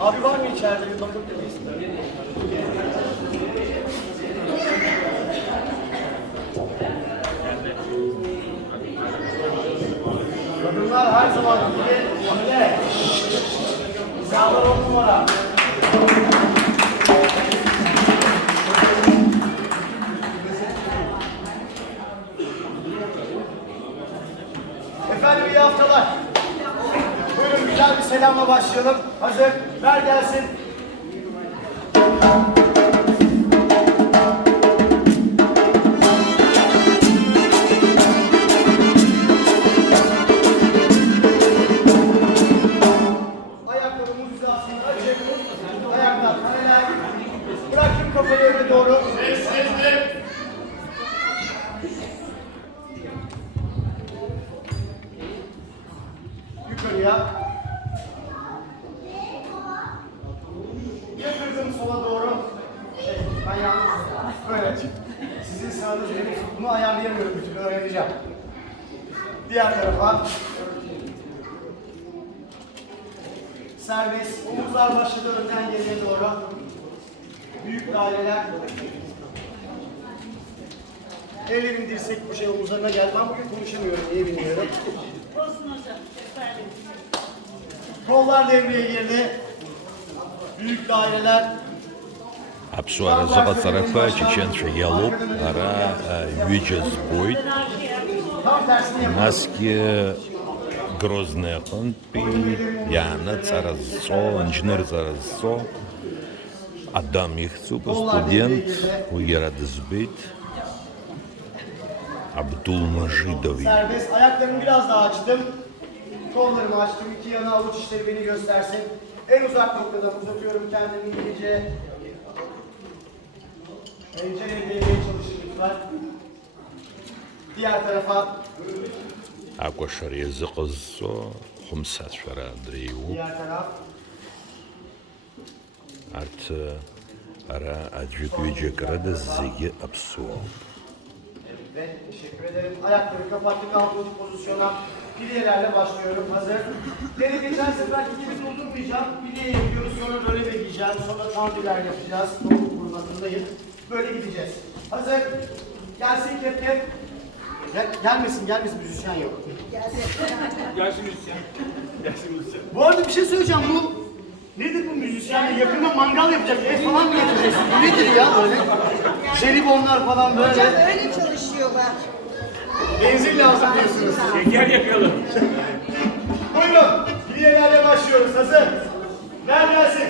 Abi var mı içeride bir bakıp demeyiz? Kadınlar her zaman gibi önde. Sağlar 10 numara. Efendim iyi haftalar. Buyurun güzel bir selamla başlayalım. Hazır. Ver gelsin. Ayaklarımız hizasında açık. Ayaklar kaneler. Bırakın kafayı öne doğru. Sessizlik. Yukarıya. Yatırdım sola doğru. Ben yalnız böyle. Sizin sıranız benim. Bunu ayarlayamıyorum bir türlü öğreneceğim. Diğer tarafa. Serbest. Omuzlar başladı önden geriye doğru. Büyük daireler. Ellerim dirsek bu omuzlarına geldi. Ben bugün konuşamıyorum. Niye bilmiyorum. Olsun hocam. Efendim. Kollar devreye girdi. Büyük daireler. Обсуара запасарафа чеченца ялоп ара вечер сбой Tam tersini yapalım. маски грозные хонпи яна царазцо инженер царазцо адам их супа студент уерадзбит Абдулмажидови. Serbest. Ayaklarımı biraz daha açtım. Kollarımı açtım. İki yana avuç içleri beni göstersin. En uzak noktadan uzatıyorum kendimi iyice. Pencereyi değmeye çalışın lütfen. Diğer tarafa. Акошар языкызцо хумсат шара дрею Diğer taraf. арт ара аджик вечер города зиги абсу. Evet, teşekkür ederim. Ayakları kapattık altı pozisyona. Bilyelerle başlıyorum. Hazır. Beni geçen seferki gibi durdurmayacağım. Bilyeye gidiyoruz. Sonra röleve giyeceğim. Sonra tandiler yapacağız. Doğru kurmasındayım. Böyle gideceğiz. Hazır. Gelsin kepkep. Gelmesin müzisyen yok. Gelsin müzisyen. Gelsin müzisyen. Bu arada bir şey söyleyeceğim. Bu nedir bu müzisyenle? Yakında mangal yapacak. Ev falan mı getireceksin? Bu nedir ya böyle? Jelibonlar falan böyle. Hocam öyle çalışıyorlar. Benzin lazım diyorsunuz. Şeker yapıyorlar. Buyurun. Bilyelerle başlıyoruz. Hazır. Ver gelsin.